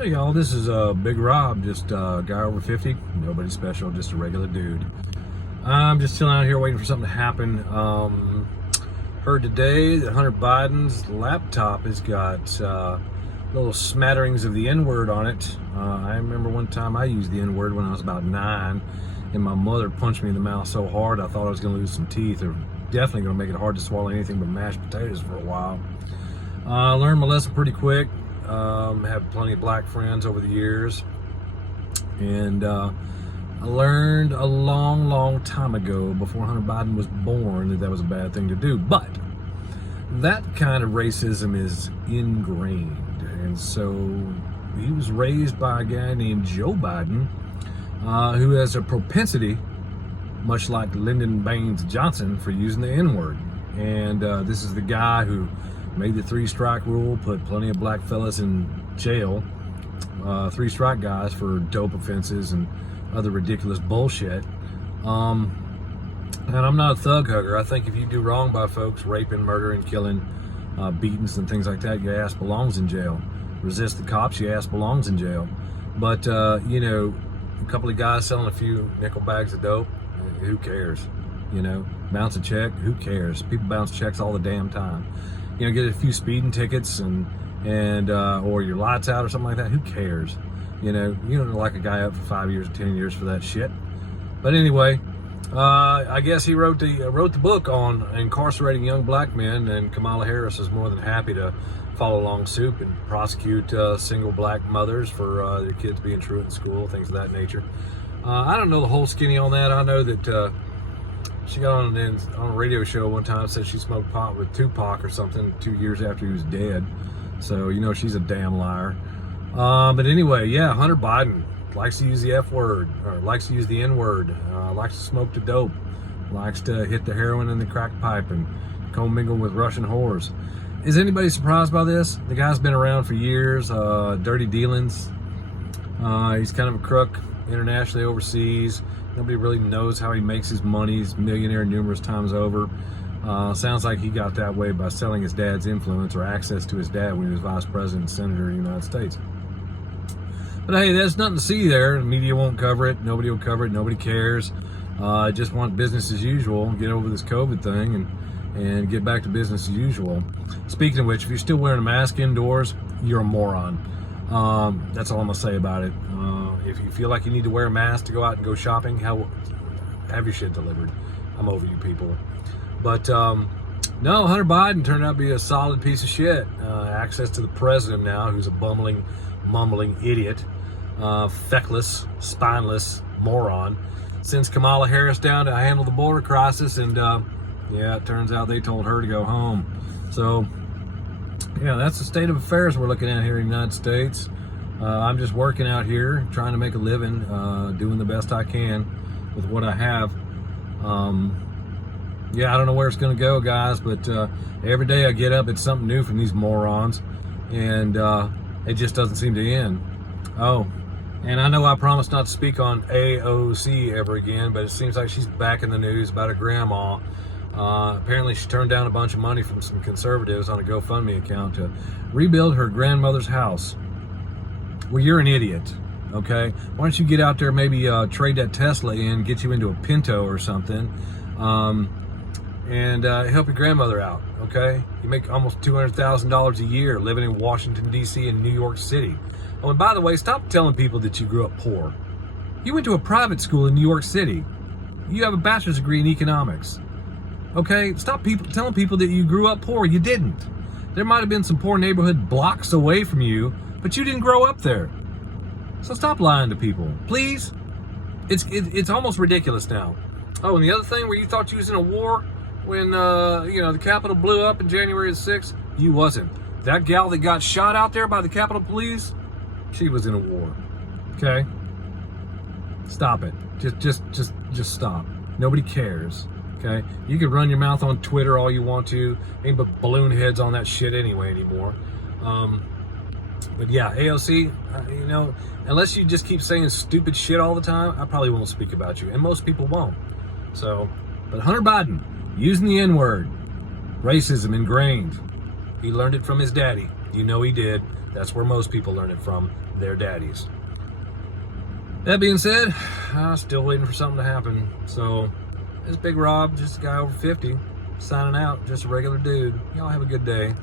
Hey y'all, this is Big Rob, just a guy over 50, nobody special, just a regular dude. I'm just chilling out here waiting for something to happen. Heard today that Hunter Biden's laptop has got little smatterings of the N-word on it. I remember one time I used the N-word when I was about 9, and my mother punched me in the mouth so hard I thought I was going to lose some teeth, or definitely going to make it hard to swallow anything but mashed potatoes for a while. I learned my lesson pretty quick. Have plenty of black friends over the years, and I learned a long time ago, before Hunter Biden was born, that was a bad thing to do. But that kind of racism is ingrained, and so he was raised by a guy named Joe Biden, who has a propensity, much like Lyndon Baines Johnson, for using the N-word. And this is the guy who made the 3-strike rule, put plenty of black fellas in jail, 3-strike guys for dope offenses and other ridiculous bullshit. And I'm not a thug hugger. I think if you do wrong by folks, raping, murdering, killing, beatings and things like that, your ass belongs in jail. Resist the cops, your ass belongs in jail. But, you know, a couple of guys selling a few nickel bags of dope, who cares? You know, bounce a check, who cares? People bounce checks all the damn time. You know, get a few speeding tickets and or your lights out or something like that. Who cares? You know, you don't like a guy up for 5 years or 10 years for that shit. But anyway, I guess he wrote the book on incarcerating young black men, and Kamala Harris is more than happy to follow along suit and prosecute single black mothers for their kids being truant in school, things of that nature. I don't know the whole skinny on that. I know that she got on a radio show one time, said she smoked pot with Tupac or something 2 years after he was dead. So, you know, she's a damn liar. But anyway, yeah, Hunter Biden likes to use the F word, or likes to use the N word, likes to smoke the dope, likes to hit the heroin and the crack pipe and commingle with Russian whores. Is anybody surprised by this? The guy's been around for years, dirty dealings. He's kind of a crook internationally, overseas. Nobody really knows how he makes his money. He's a millionaire numerous times over. Sounds like he got that way by selling his dad's influence or access to his dad when he was vice president and senator of the United States. But hey, there's nothing to see there. The media won't cover it. Nobody will cover it. Nobody cares. Just want business as usual. Get over this COVID thing and get back to business as usual. Speaking of which, if you're still wearing a mask indoors, you're a moron. That's all I'm gonna say about it. If you feel like you need to wear a mask to go out and go shopping, hell, have your shit delivered. I'm over you people. But no, Hunter Biden turned out to be a solid piece of shit. Access to the president now, who's a bumbling, mumbling idiot, feckless, spineless moron. Sends Kamala Harris down to handle the border crisis, and yeah, it turns out they told her to go home. So yeah, that's the state of affairs we're looking at here in the United States. I'm just working out here, trying to make a living, doing the best I can with what I have. Yeah, I don't know where it's going to go, guys, but every day I get up, it's something new from these morons, and it just doesn't seem to end. Oh, and I know I promised not to speak on AOC ever again, but it seems like she's back in the news about her grandma. Apparently she turned down a bunch of money from some conservatives on a GoFundMe account to rebuild her grandmother's house. Well, you're an idiot, okay? Why don't you get out there, maybe trade that Tesla in, get you into a Pinto or something, and help your grandmother out, okay? You make almost $200,000 a year living in Washington, D.C. and New York City. Oh, and by the way, stop telling people that you grew up poor. You went to a private school in New York City. You have a bachelor's degree in economics. Okay, stop telling people that you grew up poor. You didn't. There might have been some poor neighborhood blocks away from you, but you didn't grow up there. So stop lying to people, please. It's almost ridiculous now. Oh, and the other thing, where you thought you was in a war when you know, the Capitol blew up in January the 6th, you wasn't. That gal that got shot out there by the Capitol Police, she was in a war. Okay? Stop it. Just stop. Nobody cares. Okay, you can run your mouth on Twitter all you want to. Ain't but balloon heads on that shit anyway anymore. But yeah, AOC, you know, unless you just keep saying stupid shit all the time, I probably won't speak about you, and most people won't. So, but Hunter Biden, using the N-word, racism ingrained. He learned it from his daddy. You know he did. That's where most people learn it from, their daddies. That being said, I'm still waiting for something to happen. So, this Big Rob, just a guy over 50, signing out, just a regular dude. Y'all have a good day.